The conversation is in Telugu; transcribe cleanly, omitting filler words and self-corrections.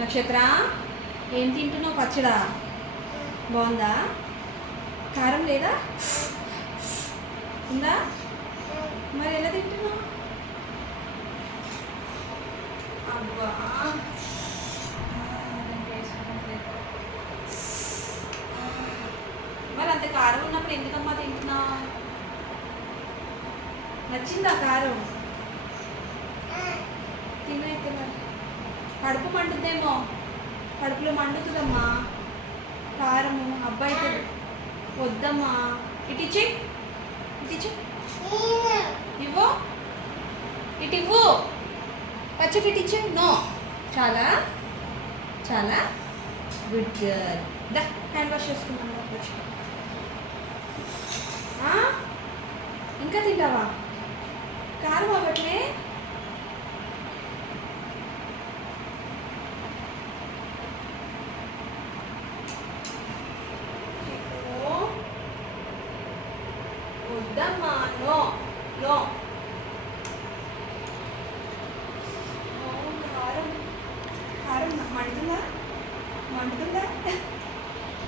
నక్షత్ర ఏం తింటున్నావు? పచ్చడా బాగుందా? కారం లేదా? ఉందా? మరి ఎలా తింటున్నావు? అబ్బా మరి అంత కారం ఉన్నప్పుడు ఎందుకమ్మా తింటున్నావు? నచ్చిందా కారం? తినైతే మరి కడుపు మండుద్దేమో, కడుపులో మండుతుందమ్మా కారము. అబ్బాయితో వద్దమ్మా. ఇటిచ్చి ఇటిచ్చి ఇవ్వు, ఇటు ఇవ్వు. పచ్చడి ఇటిచ్చి. నో, చాలా చాలా గుడ్ గర్ల్. దా హ్యాండ్ వాష్ చేసుకున్నాను. ఇంకా తింటావా? కారం అవ్వట్లే. వద్దమ్మా. No no. కారం కారం మండుతుందా? మండుతుందా?